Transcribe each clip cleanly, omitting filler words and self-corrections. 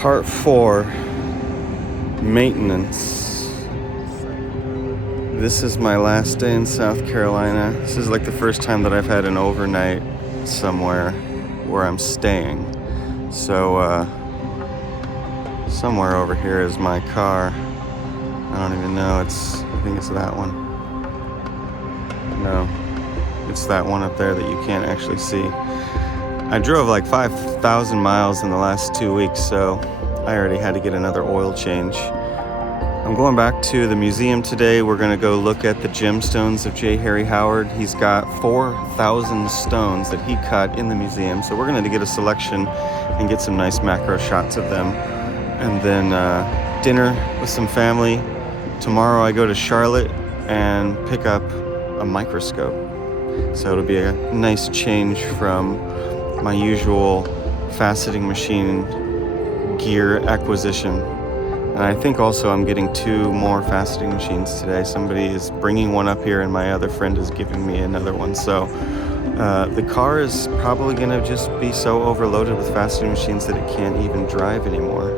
Part 4, maintenance. This is my last day in South Carolina. This is like the first time that I've had an overnight somewhere where I'm staying. So, somewhere over here is my car. I don't even know, I think it's that one. No, it's that one up there that you can't actually see. I drove like 5,000 miles in the last 2 weeks, so I already had to get another oil change. I'm going back to the museum today. We're gonna go look at the gemstones of J. Harry Howard. He's got 4,000 stones that he cut in the museum, so we're gonna get a selection and get some nice macro shots of them. And then dinner with some family. Tomorrow I go to Charlotte and pick up a microscope. So it'll be a nice change from my usual faceting machine gear acquisition. And I think also I'm getting 2 more faceting machines today. Somebody is bringing one up here and my other friend is giving me another one. So the car is probably gonna just be so overloaded with faceting machines that it can't even drive anymore.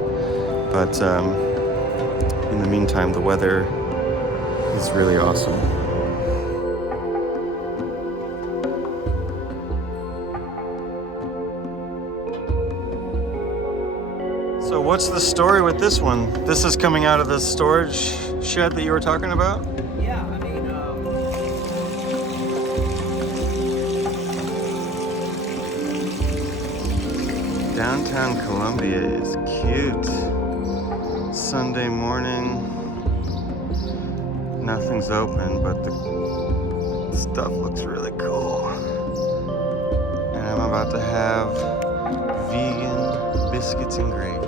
But in the meantime, the weather is really awesome. So what's the story with this one? This is coming out of the storage shed that you were talking about? Yeah, I mean, Downtown Columbia is cute. Sunday morning, nothing's open, but the stuff looks really cool. And I'm about to have vegan biscuits and gravy.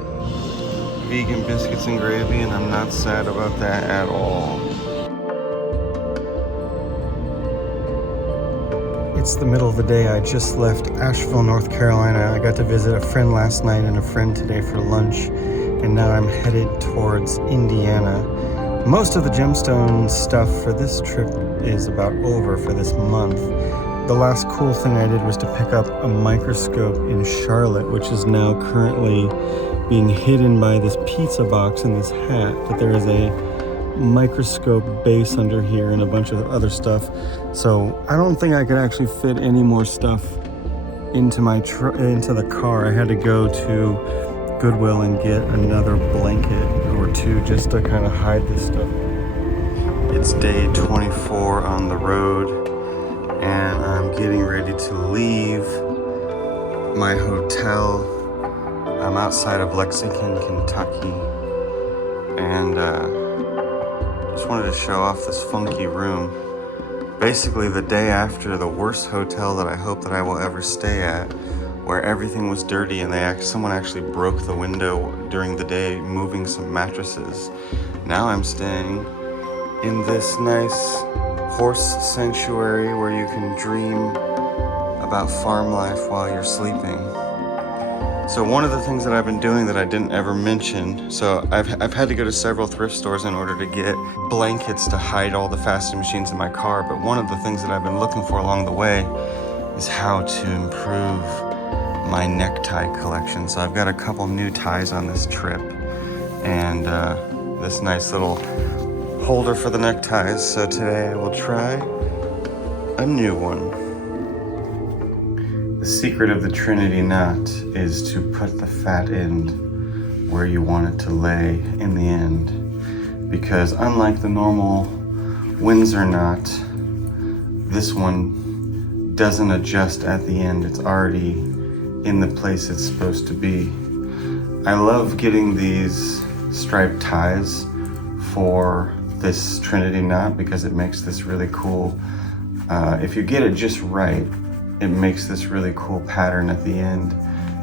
Vegan biscuits and gravy, and I'm not sad about that at all. It's the middle of the day. I just left Asheville, North Carolina. I got to visit a friend last night and a friend today for lunch, and now I'm headed towards Indiana. Most of the gemstone stuff for this trip is about over for this month. The last cool thing I did was to pick up a microscope in Charlotte, which is now currently being hidden by this pizza box and this hat, but there is a microscope base under here and a bunch of other stuff. So I don't think I could actually fit any more stuff into the car. I had to go to Goodwill and get another blanket or 2 just to kind of hide this stuff. It's day 24 on the road and I'm getting ready to leave my hotel. I'm outside of Lexington, Kentucky, and just wanted to show off this funky room. Basically the day after the worst hotel that I hope that I will ever stay at, where everything was dirty and someone actually broke the window during the day moving some mattresses. Now I'm staying in this nice horse sanctuary where you can dream about farm life while you're sleeping. So one of the things that I've been doing that I didn't ever mention, so I've had to go to several thrift stores in order to get blankets to hide all the faceting machines in my car, but one of the things that I've been looking for along the way is how to improve my necktie collection. So I've got a couple new ties on this trip and this nice little holder for the neckties. So today I will try a new one. The secret of the Trinity knot is to put the fat end where you want it to lay in the end. Because unlike the normal Windsor knot, this one doesn't adjust at the end. It's already in the place it's supposed to be. I love getting these striped ties for this Trinity knot because it makes this really cool. If you get it just right, it makes this really cool pattern at the end.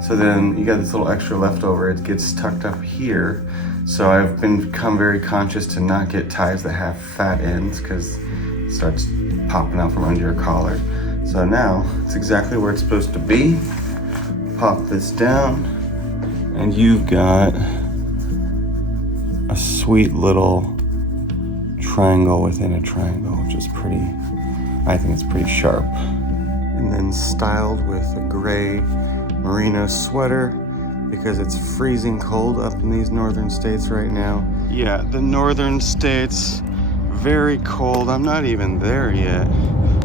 So then you got this little extra leftover, it gets tucked up here. So I've become very conscious to not get ties that have fat ends because it starts popping out from under your collar. So now it's exactly where it's supposed to be. Pop this down and you've got a sweet little triangle within a triangle, which is I think it's pretty sharp. And then styled with a gray merino sweater because it's freezing cold up in these northern states right now. Yeah, the northern states, very cold. I'm not even there yet.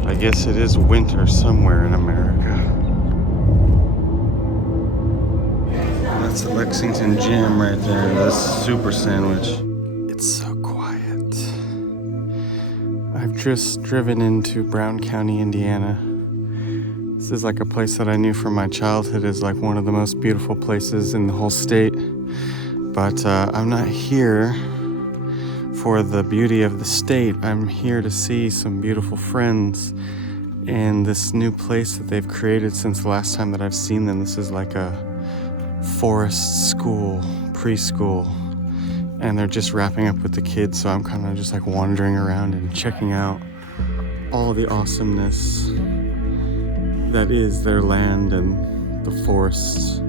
I guess it is winter somewhere in America. That's the Lexington Gym right there. That's super sandwich. It's so quiet. I've just driven into Brown County, Indiana. This is like a place that I knew from my childhood as like one of the most beautiful places in the whole state. But I'm not here for the beauty of the state. I'm here to see some beautiful friends in this new place that they've created since the last time that I've seen them. This is like a forest school, preschool, and they're just wrapping up with the kids, so I'm kind of just like wandering around and checking out all the awesomeness that is their land and the forest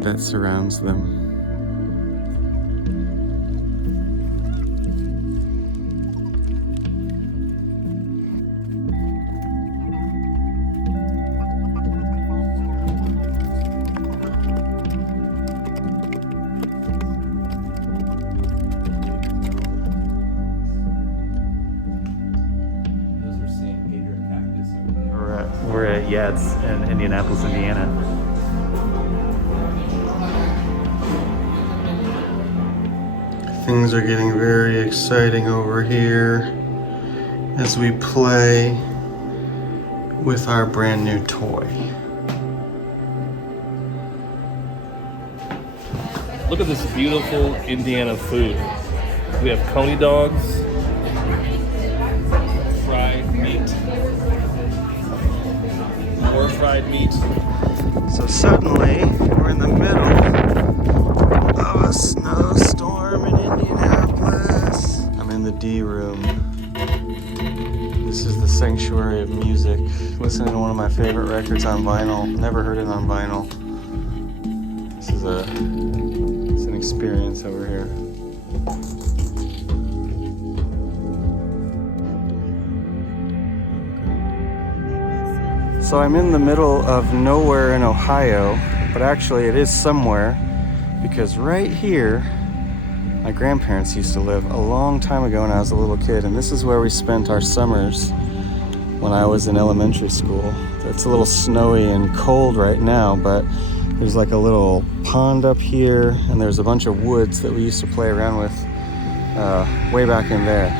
that surrounds them. We're at Yad's in Indianapolis, Indiana. Things are getting very exciting over here as we play with our brand new toy. Look at this beautiful Indiana food. We have coney dogs, fried meat, more fried meat. So suddenly, we're in the middle of a snowstorm in Indianapolis. I'm in the D room. This is the sanctuary of music. Listening to one of my favorite records on vinyl. Never heard it on vinyl. It's an experience over here. So I'm in the middle of nowhere in Ohio, but actually it is somewhere, because right here, my grandparents used to live a long time ago when I was a little kid, and this is where we spent our summers when I was in elementary school. It's a little snowy and cold right now, but there's like a little pond up here, and there's a bunch of woods that we used to play around with way back in there.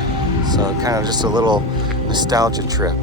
So kind of just a little nostalgia trip.